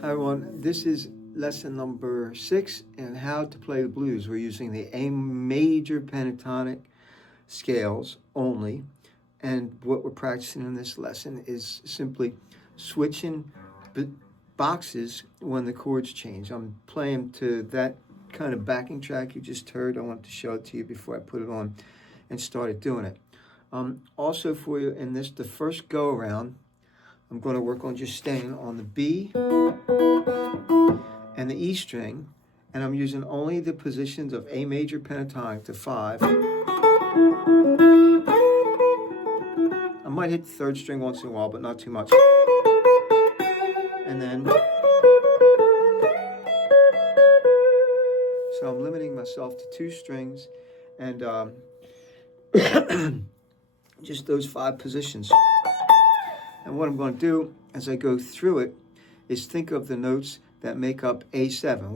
Hi everyone, this is lesson number 6 in how to play the blues. We're using the A major pentatonic scales only, and what we're practicing in this lesson is simply switching boxes when the chords change. I'm playing to that kind of backing track you just heard. I wanted to show it to you before I put it on and started doing it. Also for you in this, the first go around, I'm going to work on just staying on the B and the E string, and I'm using only the positions of A major pentatonic to 5. I might hit the 3rd string once in a while, but not too much. And then, so I'm limiting myself to 2 strings and just those 5 positions. And what I'm going to do as I go through it is think of the notes that make up A7.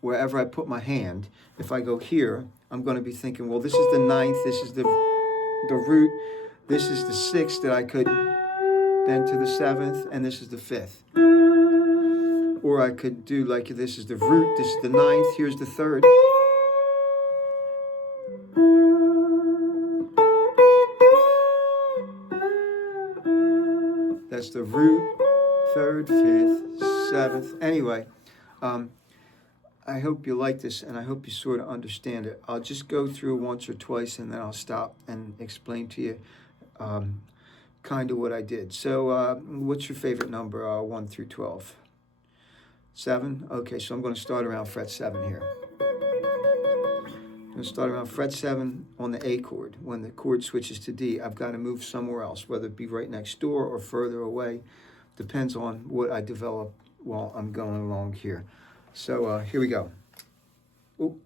Wherever I put my hand, if I go here, I'm going to be thinking, well, this is the 9th, this is the root, this is the 6th that I could bend to the 7th, and this is the 5th. Or I could do like this is the root, this is the 9th, here's the 3rd. That's the root, 3rd, 5th, 7th. Anyway, I hope you like this, and I hope you sort of understand it. I'll just go through once or twice, and then I'll stop and explain to you kind of what I did. So what's your favorite number, 1 through 12? 7? Okay, so I'm going to start around fret 7 here. I'm going to start around fret 7 on the A chord. When the chord switches to D, I've got to move somewhere else, whether it be right next door or further away. Depends on what I develop while I'm going along here. So here we go. Ooh.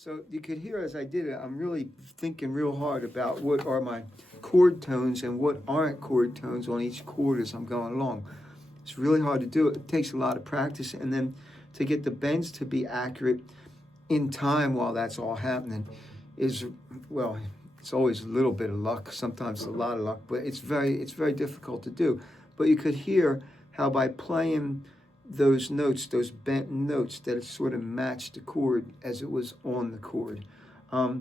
So you could hear as I did it, I'm really thinking real hard about what are my chord tones and what aren't chord tones on each chord as I'm going along. It's really hard to do. It takes a lot of practice, and then to get the bends to be accurate in time while that's all happening is, well, it's always a little bit of luck, sometimes a lot of luck, but it's very difficult to do. But you could hear how by playing those notes, those bent notes, that it sort of matched the chord as it was on the chord. Now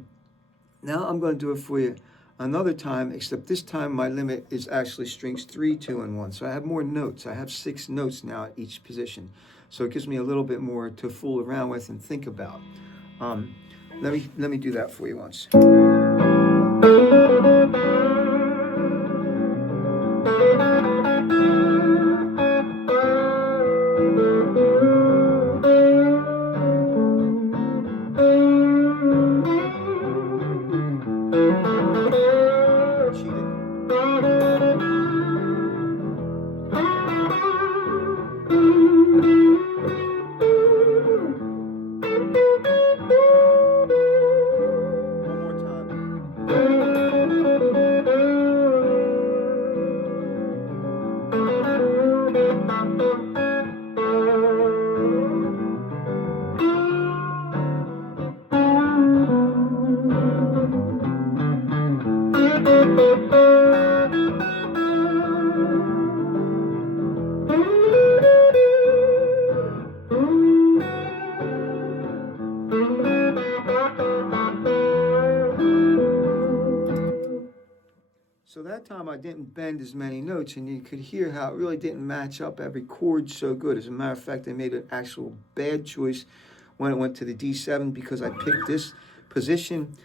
I'm going to do it for you another time, except this time my limit is actually strings 3, 2, and 1. So I have more notes. I have 6 notes now at each position. So it gives me a little bit more to fool around with and think about. Let me do that for you once. So that time I didn't bend as many notes, and you could hear how it really didn't match up every chord so good. As a matter of fact, I made an actual bad choice when it went to the D7 because I picked this position,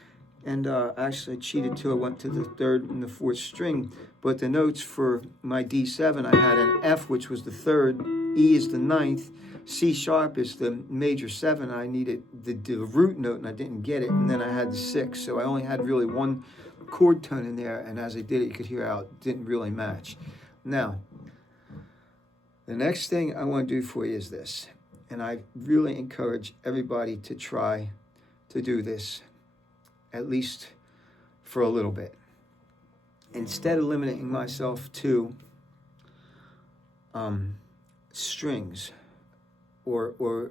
and actually I cheated too. I went to the 3rd and the 4th string, but the notes for my D7, I had an F, which was the 3rd, E is the 9th, C sharp is the major 7. I needed the root note, and I didn't get it, and then I had the 6. So I only had really one chord tone in there, and as I did it, you could hear how it didn't really match. Now, the next thing I want to do for you is this, and I really encourage everybody to try to do this, at least for a little bit. Instead of limiting myself to strings, or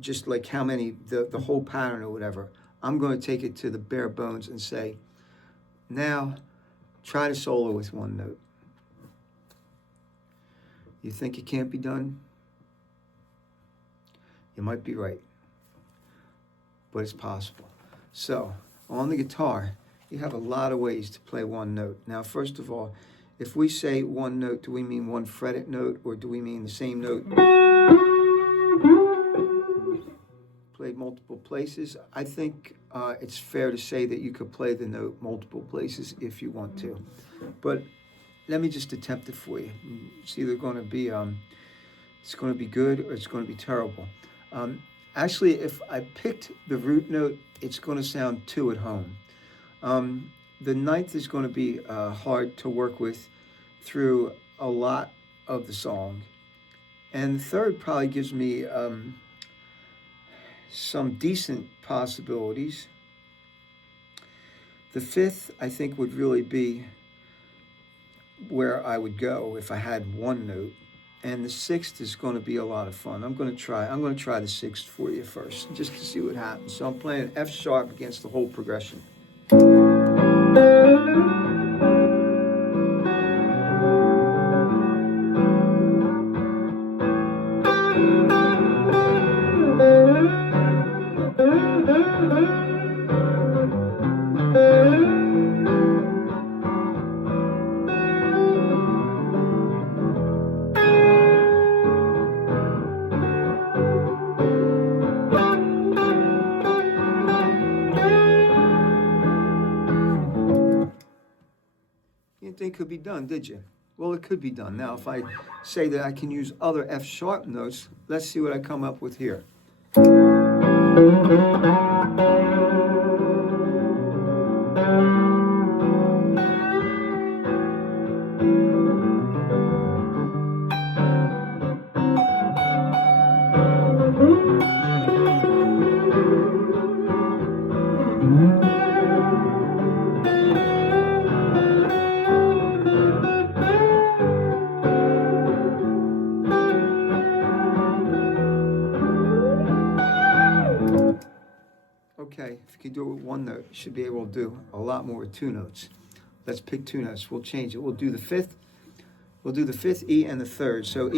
just like how many, the whole pattern or whatever, I'm going to take it to the bare bones and say, now, try to solo with one note. You think it can't be done? You might be right, but it's possible. So, on the guitar, you have a lot of ways to play one note. Now, first of all, if we say one note, do we mean one fretted note, or do we mean the same note played multiple places? I think it's fair to say that you could play the note multiple places if you want to. But let me just attempt it for you. It's either going to be it's going to be good or it's going to be terrible. Actually, if I picked the root note, it's going to sound 2 at home. The 9th is going to be hard to work with through a lot of the song. And the 3rd probably gives me some decent possibilities. The 5th, I think, would really be where I would go if I had one note. And the 6th is going to be a lot of fun. I'm going to try the 6th for you first, just to see what happens. So I'm playing F sharp against the whole progression. You didn't think it could be done, did you? Well, it could be done. Now, if I say that I can use other F sharp notes, let's see what I come up with here. Okay, if you can do it with one note, you should be able to do a lot more with 2 notes. Let's pick 2 notes. We'll change it. We'll do the 5th. We'll do the 5th, E, and the 3rd. So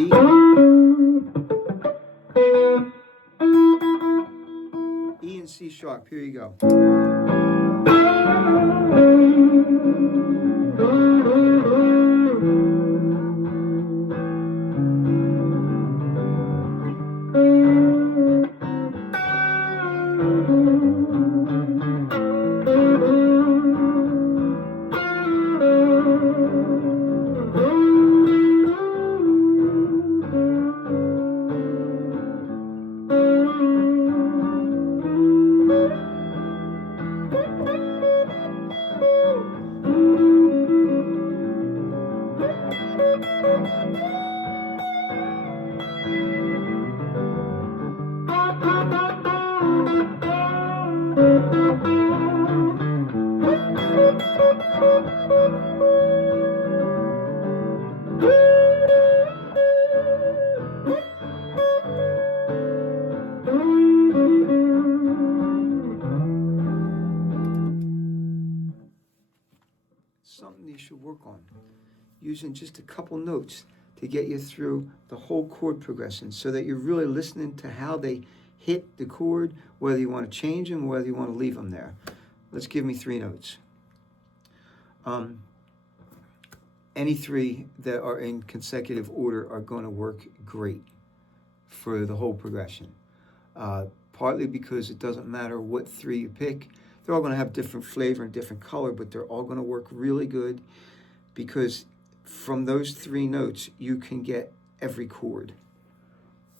E and C sharp. Here you go. Something you should work on, using just a couple notes to get you through the whole chord progression so that you're really listening to how they hit the chord, whether you want to change them, whether you want to leave them there. Let's give me 3 notes. Any 3 that are in consecutive order are going to work great for the whole progression. Partly because it doesn't matter what 3 you pick. They're all going to have different flavor and different color, but they're all going to work really good because from those 3 notes, you can get every chord.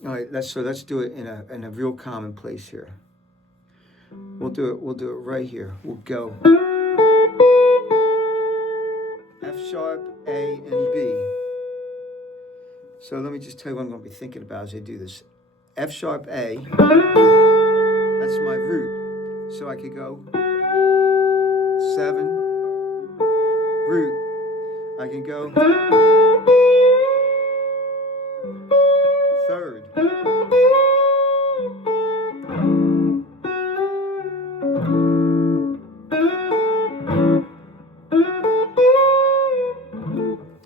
All right, let's do it in a real common place here. We'll do it right here. We'll go F sharp, A, and B. So let me just tell you what I'm going to be thinking about as I do this. F sharp, A, that's my root. So I could go 7, root. I can go 3rd.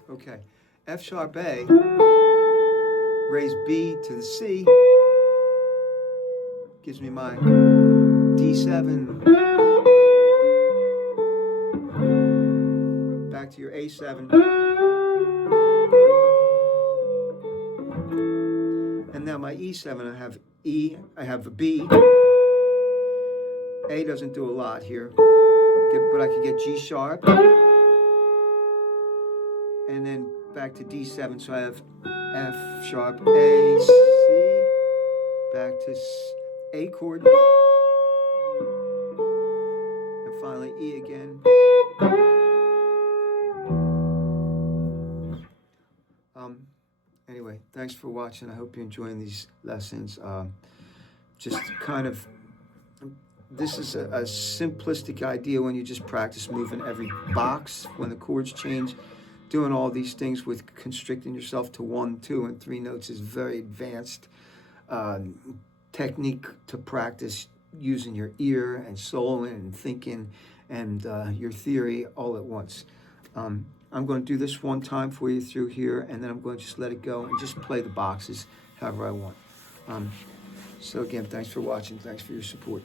Okay, F sharp A, raise B to the C, gives me my D7, back to your A7, and now my E7, I have E, I have a B, A doesn't do a lot here, but I could get G sharp, and then back to D7, so I have F sharp, A, C, back to A chord, and finally E again. Anyway, thanks for watching. I hope you're enjoying these lessons. Just kind of, this is a simplistic idea when you just practice moving every box when the chords change. Doing all these things with constricting yourself to 1, 2, and 3 notes is very advanced technique to practice using your ear and soloing and thinking and your theory all at once. I'm going to do this one time for you through here, and then I'm going to just let it go and just play the boxes however I want. So again, thanks for watching. Thanks for your support.